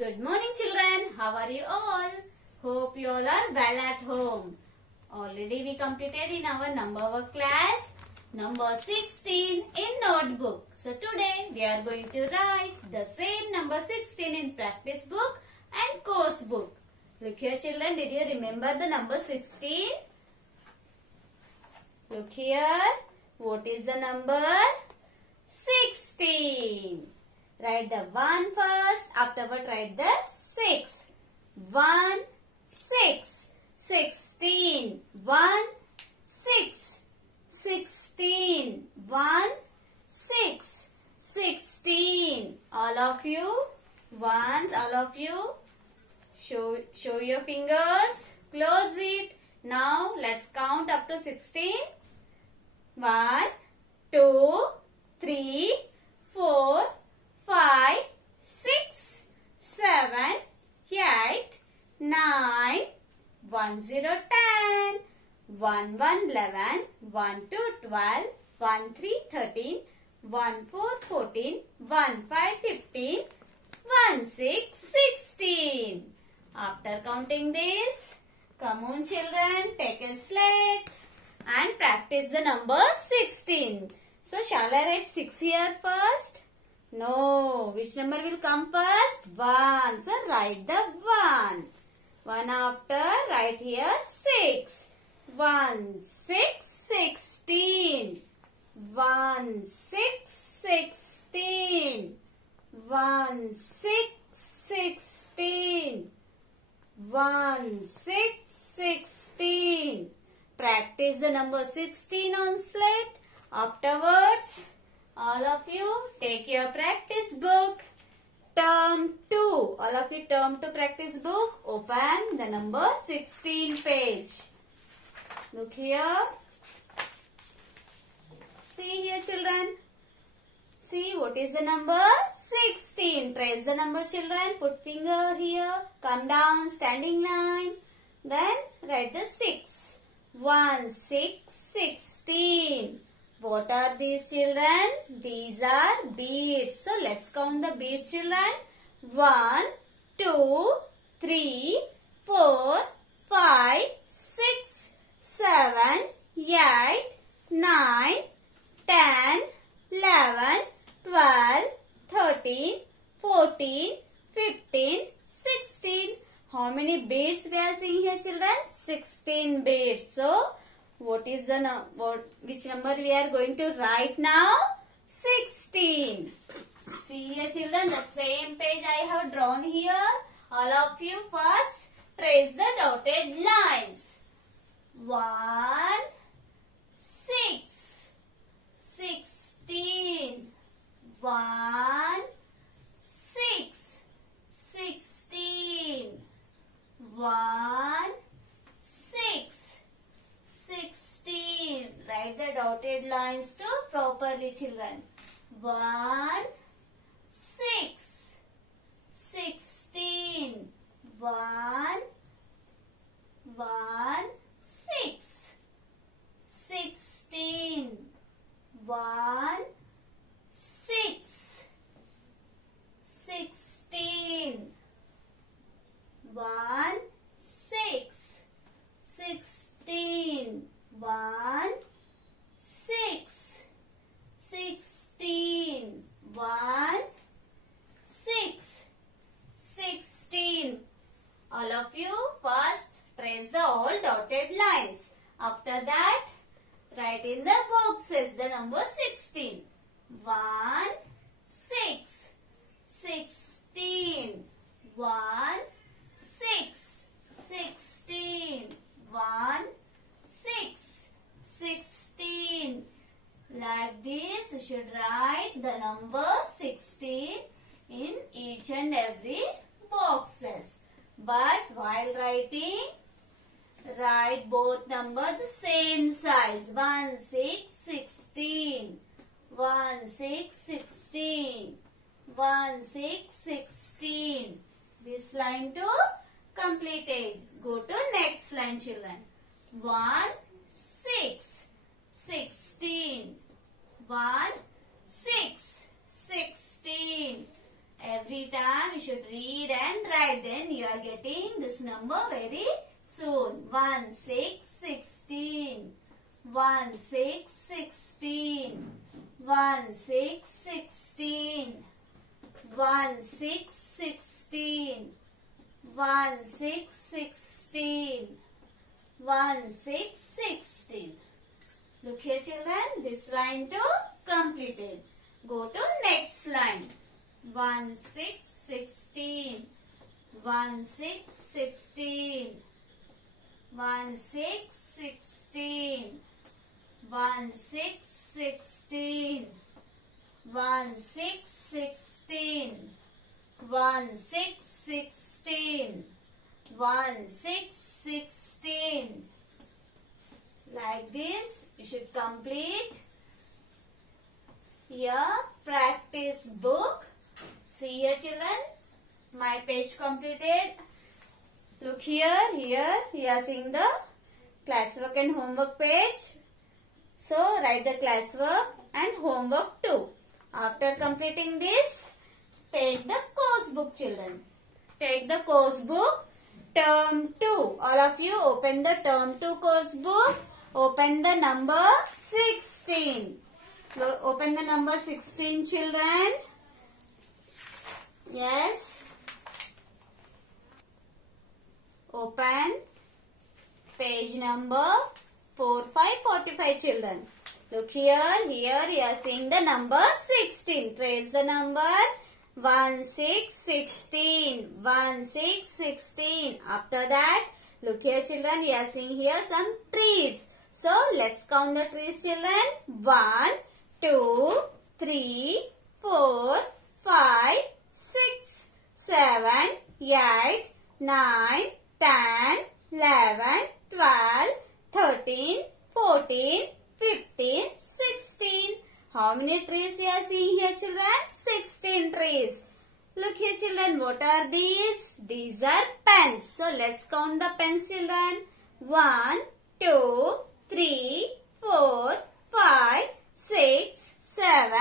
Good morning children. How are you all? Hope you all are well at home. Already we completed in our number work class number 16 in notebook. So today we are going to write the same number 16 in practice book and course book. Look here children, did you remember the number 16? Look here. What is the number? 16. Write the 1 first, afterward write the 6. 1, 6. 16. 1, 6. 16. 1, 6. 16. All of you, ones, all of you, show your fingers, close it. Now let's count up to 16. 1, 2, 3, 4, 5, 6, 7, 8, 9, 1, 0, 10, 1, 1, 11, 1, 2, 12, 1, 3, 13, 1, 4, 14, 1, 5, 15, 1, 6, 16. After counting this, come on children, take a slate and practice the number 16. So shall I write 6 here first? No. Which number will come first? 1. So write the 1. 1 after, write here 6. 1, 6, 16. 1, 6, 16. 1, 6, 16. 1, 6, 16. Practice the number 16 on slate. Afterwards, all of you take your practice book. Term 2. All of you term 2 practice book. Open the number 16 page. Look here. See here children. See what is the number? 16. Trace the number children. Put finger here. Come down standing line. Then write the 6. 1, 6, 16. What are these children? These are beads. So let's count the beads children. 1, 2, 3, 4, 5, 6, 7, 8, 9, 10, 11, 12, 13, 14, 15, 16. How many beads we are seeing here children? 16 beads. So what is the which number we are going to write now? 16. See here children, the same page I have drawn here. All of you first trace the dotted lines. 1, 6, 16. 1, 6, 16. 1, 6, 16. Write the dotted lines too properly children. 1, 6, 16. 1, 6, 16. 1, 6, 16. 1, 6, 16. 1, 6, 16. 1, 6, 16. All of you first trace the all dotted lines. After that, write in the boxes the number 16. 1, 6, 16. 1, 6, 16. 1, 6, 16. Like this, you should write the number 16 in each and every boxes. But while writing, write both numbers the same size. 1, 6, 16. 1, 6, 16. 1, 6, 16. This line too completed. Go to next line children. 1, 6, 16. 1, 6, 16. Every time you should read and write. Then you are getting this number very soon. 1, 6, 16. 1, 6, 16. 1, 6, 16. 1, 6, 16. 1, 6, 16. 1, 6, 16. Look here children, this line too completed. Go to next line. 1, 6, 16. 1, 6, 16. 1, 6, 16. 1, 6, 16. 1, 6, 16. 1, 6, 16. 1, 6, 16. Like this, you should complete your practice book. See here children, my page completed. Look here you are seeing the classwork and homework page. So write the classwork and homework too. After completing this, take the course book children. Take the course book, term 2. All of you open the term 2 course book. Open the number 16. Open the number 16 children. Yes. Open page number 4545 children. Look here you are seeing the number 16. Trace the number 1, 6, 16. 1, 6, 16. After that, look here children, you are seeing here some trees. So, let's count the trees children. 1, 2, 3, 4, 5, 6, 7, 8, 9, 10, 11, 12, 13, 14, 15, 16. How many trees you are seeing here children? 16 trees. Look here children, what are these? These are pens. So let's count the pens children. 1, 2, 3, 4, 5, 6, 7,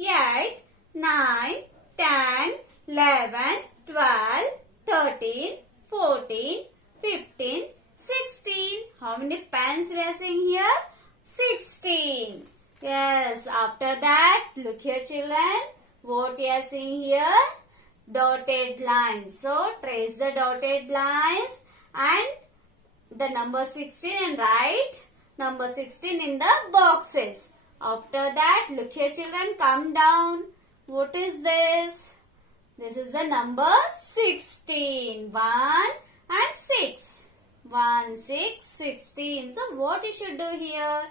8, 9, 10, 11, 12, 13, 14, 15, 16. How many pens we are seeing here? 16. Yes, after that, look here children, what you are seeing here? Dotted lines. So, trace the dotted lines and the number 16 and write number 16 in the boxes. After that, look here children, come down. What is this? This is the number 16. 1 and 6. 1, 6, 16. So, what you should do here?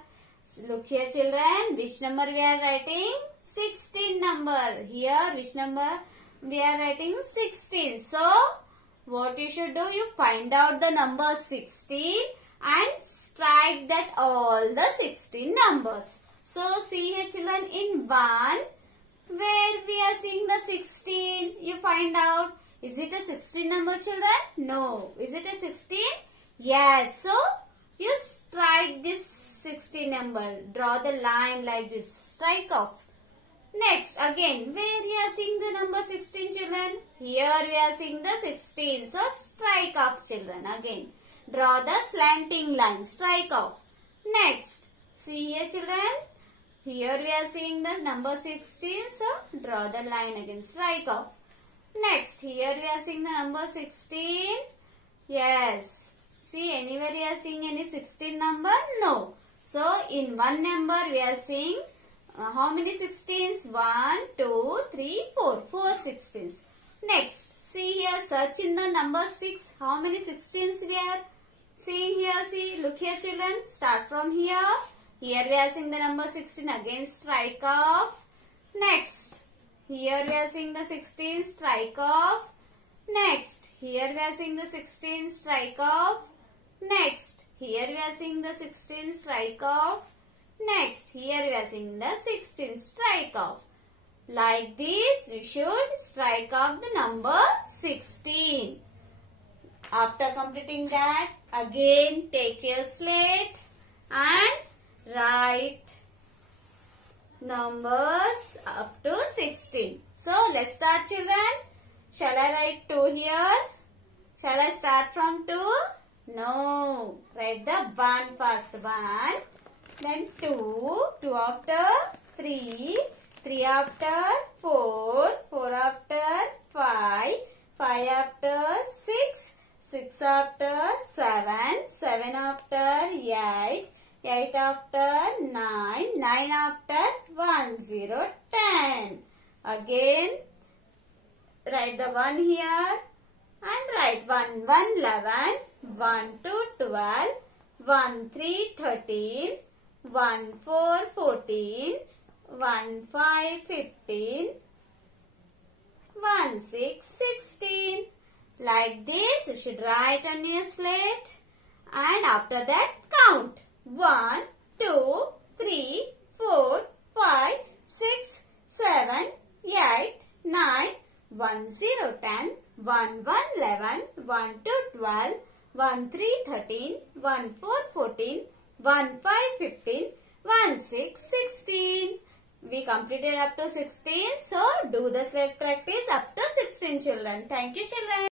Look here children, which number we are writing? 16 number. Here which number we are writing? 16. So what you should do? You find out the number 16 and strike that all the 16 numbers. So see here children, in 1 where we are seeing the 16, you find out, is it a 16 number children? No. Is it a 16? Yes. So you strike this 16 number. Draw the line like this. Strike off. Next, again, where we are seeing the number 16 children? Here we are seeing the 16. So, strike off children. Again, draw the slanting line. Strike off. Next, see here children. Here we are seeing the number 16. So, draw the line again. Strike off. Next, here we are seeing the number 16. Yes. See, anywhere we are seeing any 16 number? No. So, in one number we are seeing how many 16s? 1, 2, 3, 4. 4 16s. Next, see here, search in the number 6. How many 16s we are seeing here? See, look here children. Start from here. Here we are seeing the number 16. Again, strike off. Next, here we are seeing the 16. Strike off. Next, here we are seeing the 16. Strike off. Next, here we are seeing the 16, strike off. Next, here we are seeing the 16, strike off. Like this, you should strike off the number 16. After completing that, again take your slate and write numbers up to 16. So let's start, children. Shall I write 2 here? Shall I start from 2? No. Write the 1 first. 1. Then 2. 2 after 3. 3 after 4. 4 after 5. 5 after 6. 6 after 7. 7 after 8. 8 after 9. 9 after 1. 0. 10. Again, write the 1 here. And write 1, 1, 11, 1, 2, 12, 1, 3, 13, 1, 4, 14, 1, 5, 15, 1, 6, 16. Like this, you should write on your slate. And after that, count. 1, 2, 3, 4, 5, 6, 7, 8, 9, 1, 0, 10, 1, 1, 11, 1, 2, 12, 1, 3, 13, 1, 4, 14, 1, 5, 15, 1, 6, 16. We completed up to 16. So, do the slate practice up to 16, children. Thank you, children.